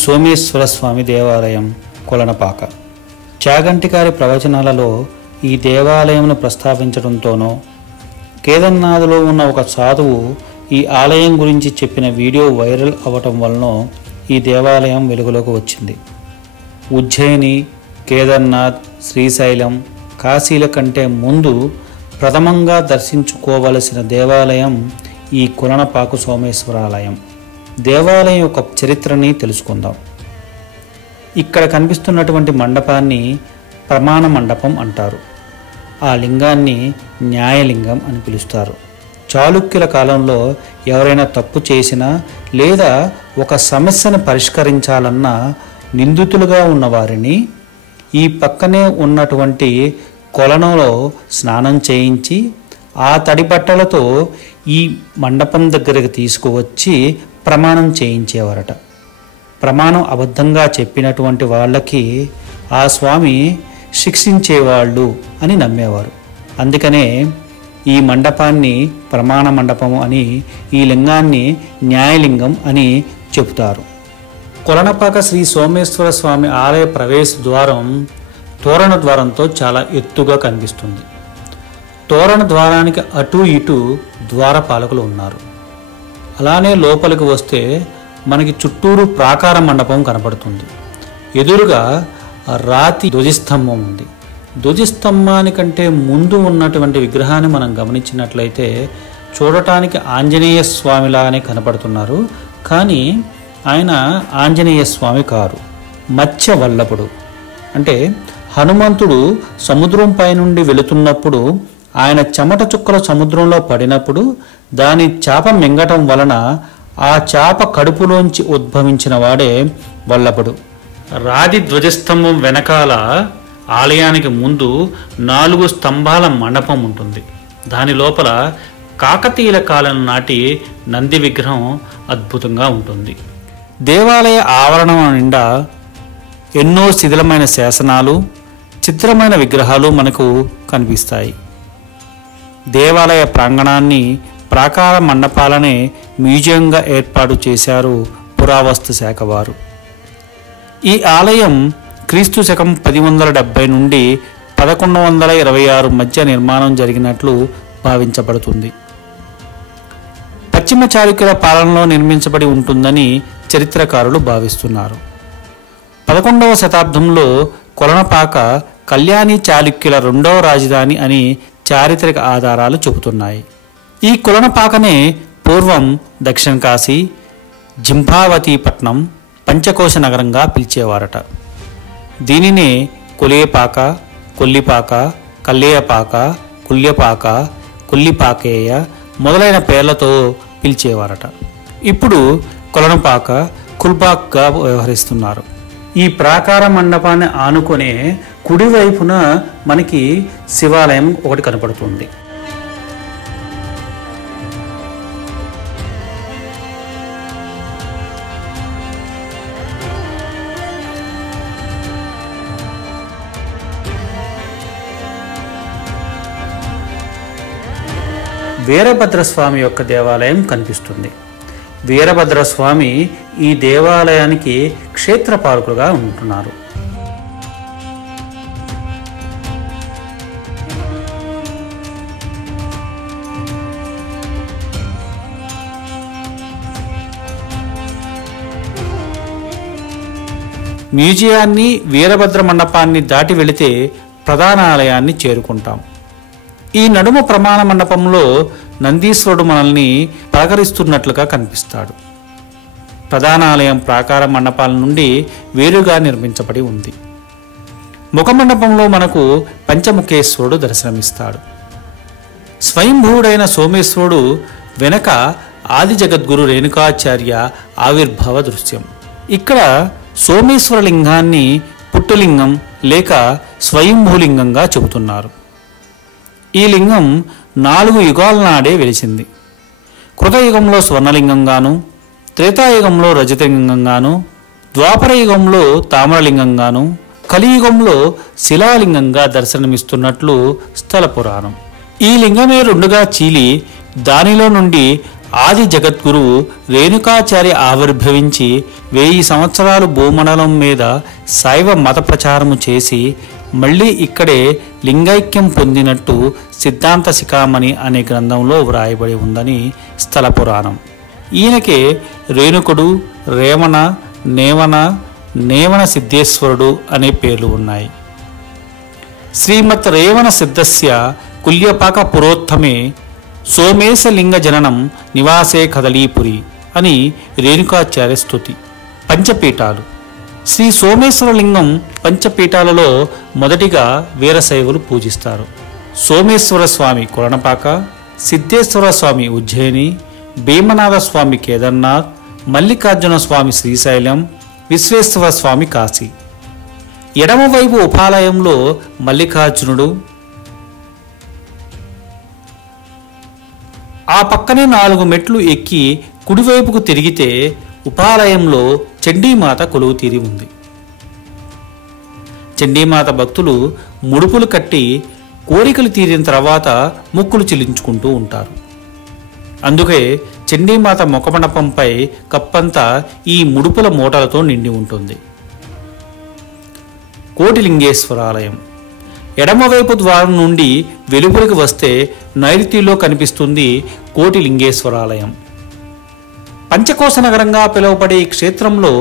సోమేశ్వర స్వామి దేవాలయం కొలనపాక. చాగంటిగారి ప్రవచనాలలో ఈ దేవాలయంను ప్రస్తావించడంతోనో, కేదార్నాథ్లో ఉన్న ఒక సాధువు ఈ ఆలయం గురించి చెప్పిన వీడియో వైరల్ అవ్వటం వలన ఈ దేవాలయం వెలుగులోకి వచ్చింది. ఉజ్జయిని, కేదార్నాథ్, శ్రీశైలం, కాశీల కంటే ముందు ప్రథమంగా దర్శించుకోవలసిన దేవాలయం ఈ కొలనపాక సోమేశ్వరాలయం. దేవాలయం యొక్క చరిత్రని తెలుసుకుందాం. ఇక్కడ కనిపిస్తున్నటువంటి మండపాన్ని ప్రమాణ మండపం అంటారు. ఆ లింగాన్ని న్యాయలింగం అని పిలుస్తారు. చాళుక్యుల కాలంలో ఎవరైనా తప్పు చేసినా లేదా ఒక సమస్యను పరిష్కరించాలన్నా నిందితులుగా ఉన్నవారిని ఈ పక్కనే ఉన్నటువంటి కొలనులో స్నానం చేయించి ఆ తడి బట్టలతో ఈ మండపం దగ్గరికి తీసుకువచ్చి ప్రమాణం చేయించేవారట. ప్రమాణం అబద్ధంగా చెప్పినటువంటి వాళ్ళకి ఆ స్వామి శిక్షించేవాళ్ళు అని నమ్మేవారు. అందుకనే ఈ మండపాన్ని ప్రమాణ మండపము అని, ఈ లింగాన్ని న్యాయలింగం అని చెబుతారు. కొలనపాక శ్రీ సోమేశ్వర స్వామి ఆలయ ప్రవేశ ద్వారం తోరణ ద్వారంతో చాలా ఎత్తుగా కనిపిస్తుంది. తోరణ ద్వారానికి అటు ఇటు ద్వారపాలకులు ఉన్నారు. అలానే లోపలికి వస్తే మనకి చుట్టూరు ప్రాకార మండపం కనపడుతుంది. ఎదురుగా రాతి ధ్వజస్తంభం ఉంది. ధ్వజస్తంభానికంటే ముందు ఉన్నటువంటి విగ్రహాన్ని మనం గమనించినట్లయితే చూడటానికి ఆంజనేయ స్వామిలాగానే కనపడుతున్నారు. కానీ ఆయన ఆంజనేయ స్వామి కారు, మత్స్య వల్లభుడు. అంటే హనుమంతుడు సముద్రం పైనుండి వెళుతున్నప్పుడు ఆయన చెమట చుక్కల సముద్రంలో పడినప్పుడు దాని చేప మింగటం వలన ఆ చేప కడుపులోంచి ఉద్భవించిన వాడే వల్లభుడు. రాతి ధ్వజస్తంభం వెనకాల ఆలయానికి ముందు 4 స్తంభాల మండపం ఉంటుంది. దాని లోపల కాకతీయుల కాలం నాటి నంది విగ్రహం అద్భుతంగా ఉంటుంది. దేవాలయ ఆవరణం నిండా ఎన్నో శిథిలమైన శాసనాలు, చిత్రమైన విగ్రహాలు మనకు కనిపిస్తాయి. దేవాలయ ప్రాంగణాన్ని ప్రాకార మండపాలనే మ్యూజియంగా ఏర్పాటు చేశారు పురావస్తు శాఖ వారు. ఈ ఆలయం క్రీస్తు శకం 1070 నుండి 1126 మధ్య నిర్మాణం జరిగినట్లు భావించబడుతుంది. పశ్చిమ చాళుక్యుల పాలనలో నిర్మించబడి ఉంటుందని చరిత్రకారులు భావిస్తున్నారు. 11వ శతాబ్దంలో కొలనపాక కళ్యాణి చాళుక్యుల 2వ రాజధాని అని చారిత్రక ఆధారాలు చెబుతున్నాయి. ఈ కొలనపాకనే పూర్వం దక్షిణ కాశీ, జింబావతీపట్నం, పంచకోశ నగరంగా పిలిచేవారట. దీనినే కొలియపాక, కొల్లిపాక, కల్లేయపాక, కుల్యపాక, కొల్లిపాకేయ మొదలైన పేర్లతో పిలిచేవారట. ఇప్పుడు కొలనపాక, కుల్పాక్గా వ్యవహరిస్తున్నారు. ఈ ప్రాకార మండపాన్ని ఆనుకునే కుడివైపున మనకి శివాలయం ఒకటి కనపడుతుంది. వీరభద్రస్వామి యొక్క దేవాలయం కనిపిస్తుంది. వీరభద్రస్వామి ఈ దేవాలయానికి క్షేత్రపాలకులుగా ఉంటున్నారు. మ్యూజియాన్ని, వీరభద్ర మండపాన్ని దాటి వెళితే ప్రధాన ఆలయాన్ని చేరుకుంటాం. ఈ నడుమ ప్రమాణ మండపంలో నందీశ్వరుడు మనల్ని పలకరిస్తున్నట్లుగా కనిపిస్తాడు. ప్రధాన ఆలయం ప్రాకార మండపాల నుండి వేరుగా నిర్మించబడి ఉంది. ముఖమండపంలో మనకు పంచముఖేశ్వరుడు దర్శనమిస్తాడు. స్వయంభూవుడైన సోమేశ్వరుడు వెనక ఆది జగద్గురు రేణుకాచార్య ఆవిర్భావ దృశ్యం. ఇక్కడ సోమేశ్వర లింగాన్ని పుట్టులింగం లేక స్వయంభూలింగంగా చెబుతున్నారు. ఈ లింగం 4 యుగాల నాడే వెలిసింది. కృతయుగంలో స్వర్ణలింగంగాను, త్రేతాయుగంలో రజతలింగంగాను, ద్వాపరయుగంలో తామ్రలింగంగాను, కలియుగంలో శిలాలింగంగా దర్శనమిస్తున్నట్లు స్థల పురాణం. ఈ లింగమే రెండుగా చీలి దానిలో నుండి ఆది జగద్గురువు రేణుకాచార్య ఆవిర్భవించి 1000 సంవత్సరాలు భూమండలం మీద శైవ మత ప్రచారము చేసి మళ్ళీ ఇక్కడే లింగైక్యం పొందినట్టు సిద్ధాంత శిఖామణి అనే గ్రంథంలో వ్రాయబడి ఉందని స్థల పురాణం. ఈయనకే రేణుకుడు, రేవణ, నేవన, నేవన సిద్ధేశ్వరుడు అనే పేర్లు ఉన్నాయి. శ్రీమత్ రేవణ సిద్ధస్య కుల్యపాక పురోత్తమే సోమేశలింగ జననం నివాసే కదలీపురి అని రేణుకాచార్య స్తుతి. పంచపీఠాలు. శ్రీ సోమేశ్వరలింగం పంచపీఠాలలో మొదటిగా వీరశైవులు పూజిస్తారు. సోమేశ్వర స్వామి కొలనపాక, సిద్ధేశ్వర స్వామి ఉజ్జయిని, భీమనాథ స్వామి కేదార్నాథ్, మల్లికార్జున స్వామి శ్రీశైలం, విశ్వేశ్వర స్వామి కాశీ. ఎడమవైపు ఉపాలయంలో మల్లికార్జునుడు, ఆ పక్కనే 4 మెట్లు ఎక్కి కుడివైపుకు తిరిగితే ఉపాలయంలో చండీమాత కొలువు తీరి ఉంది. చండీమాత భక్తులు ముడుపులు కట్టి కోరికలు తీరిన తర్వాత మొక్కులు చెల్లించుకుంటూ ఉంటారు. అందుకే చండీమాత ముఖమండపంపై కప్పంతా ఈ ముడుపుల మూటలతో నిండి ఉంటుంది. కోటిలింగేశ్వరాలయం. ఎడమవైపు ద్వారం నుండి వెలుపలికి వస్తే నైరుతిలో కనిపిస్తుంది కోటిలింగేశ్వరాలయం. పంచకోశ నగరంగా పిలువబడే ఈ క్షేత్రంలో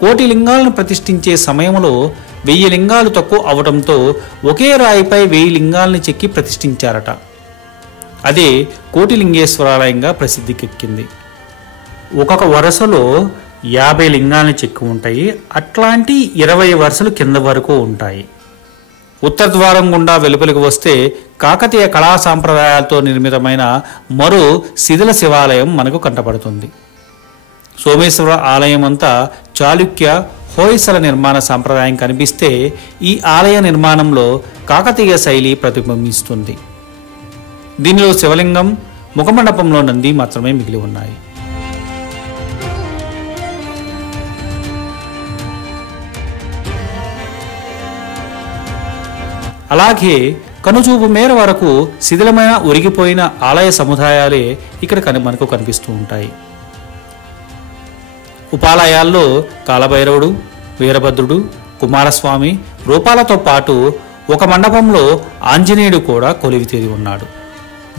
కోటి లింగాలను ప్రతిష్ఠించే సమయంలో 1000 లింగాలు తక్కువ అవడంతో ఒకే రాయిపై 1000 లింగాలను చెక్కి ప్రతిష్ఠించారట. అదే కోటిలింగేశ్వరాలయంగా ప్రసిద్ధికెక్కింది. ఒక్కొక్క వరుసలో 50 లింగాలను చెక్కి ఉంటాయి. అట్లాంటి 20 వరుసలు కింద వరకు ఉంటాయి. ఉత్తర ద్వారం గుండా వెలుపలికి వస్తే కాకతీయ కళా సాంప్రదాయాలతో నిర్మితమైన మరో శిథిల శివాలయం మనకు కంటపడుతుంది. సోమేశ్వర ఆలయం అంతా చాళుక్య, హోయసల నిర్మాణ సాంప్రదాయం కనిపిస్తే ఈ ఆలయ నిర్మాణంలో కాకతీయ శైలి ప్రతిబింబిస్తుంది. దీనిలో శివలింగం, ముఖమండపంలో నంది మాత్రమే మిగిలి ఉన్నాయి. అలాగే కనుచూపు మేర వరకు శిథిలమైన ఒరిగిపోయిన ఆలయ సముదాయాలే ఇక్కడ మనకు కనిపిస్తూ ఉంటాయి. ఉపాలయాల్లో కాలభైరవుడు, వీరభద్రుడు, కుమారస్వామి రూపాలతో పాటు ఒక మండపంలో ఆంజనేయుడు కూడా కొలువితీరి ఉన్నాడు.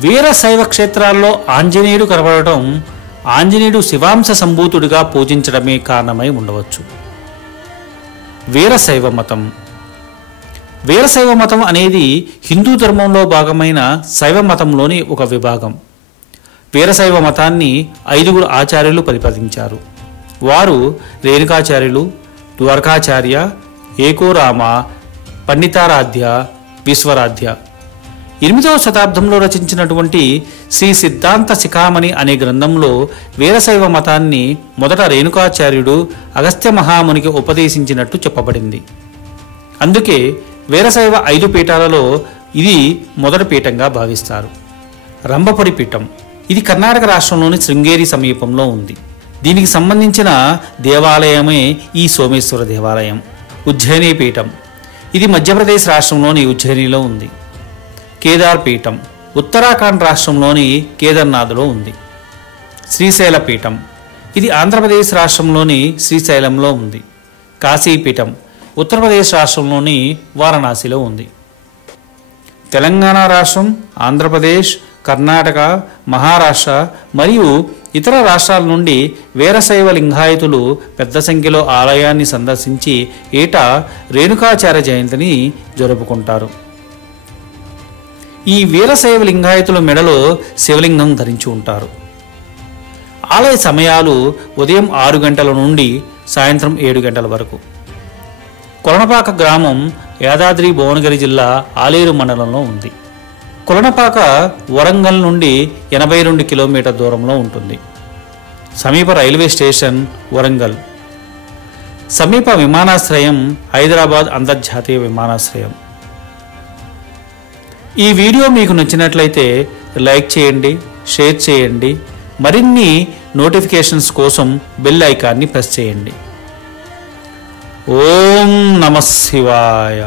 వీరశైవ క్షేత్రాల్లో ఆంజనేయుడు కనబడటం ఆంజనేయుడు శివాంశ సంభూతుడిగా పూజించడమే కారణమై ఉండవచ్చు. వీరశైవ మతం. వీరశైవ మతం అనేది హిందూ ధర్మంలో భాగమైన శైవ మతంలోని ఒక విభాగం. వీరశైవ మతాన్ని 5 ఆచార్యులు ప్రతిపాదించారు. వారు రేణుకాచార్యులు, ద్వారకాచార్య, ఏకోరామ, పండితారాధ్య, విశ్వరాధ్య. 8వ శతాబ్దంలో రచించినటువంటి శ్రీ సిద్ధాంత శిఖామణి అనే గ్రంథంలో వీరశైవ మతాన్ని మొదట రేణుకాచార్యుడు అగస్త్య మహామునికి ఉపదేశించినట్టు చెప్పబడింది. అందుకే వీరశైవ 5 పీఠాలలో ఇది మొదటి పీఠంగా భావిస్తారు. రంభపురి పీఠం. ఇది కర్ణాటక రాష్ట్రంలోని శృంగేరి సమీపంలో ఉంది. దీనికి సంబంధించిన దేవాలయమే ఈ సోమేశ్వర దేవాలయం. ఉజ్జయిని పీఠం. ఇది మధ్యప్రదేశ్ రాష్ట్రంలోని ఉజ్జయినిలో ఉంది. కేదార్ పీఠం ఉత్తరాఖండ్ రాష్ట్రంలోని కేదార్నాథ్లో ఉంది. శ్రీశైల పీఠం. ఇది ఆంధ్రప్రదేశ్ రాష్ట్రంలోని శ్రీశైలంలో ఉంది. కాశీపీఠం ఉత్తరప్రదేశ్ రాష్ట్రంలోని వారణాసిలో ఉంది. తెలంగాణ రాష్ట్రం, ఆంధ్రప్రదేశ్, కర్ణాటక, మహారాష్ట్ర మరియు ఇతర రాష్ట్రాల నుండి వీరశైవ లింగాయతులు పెద్ద సంఖ్యలో ఆలయాన్ని సందర్శించి ఏటా రేణుకాచార్య జయంతిని జరుపుకుంటారు. ఈ వీరశైవ లింగాయతుల మెడలో శివలింగం ధరించి ఉంటారు. ఆలయ సమయాలు ఉదయం 6 గంటల నుండి సాయంత్రం 7 గంటల వరకు. కొలనపాక గ్రామం యాదాద్రి భువనగిరి జిల్లా ఆలేరు మండలంలో ఉంది. కొలనపాక వరంగల్ నుండి 82 కిలోమీటర్ దూరంలో ఉంటుంది. సమీప రైల్వే స్టేషన్ వరంగల్. సమీప విమానాశ్రయం హైదరాబాద్ అంతర్జాతీయ విమానాశ్రయం. ఈ వీడియో మీకు నచ్చినట్లయితే లైక్ చేయండి, షేర్ చేయండి. మరిన్ని నోటిఫికేషన్స్ కోసం బెల్ ఐకాన్ని ప్రెస్ చేయండి. ఓం నమః శివాయ.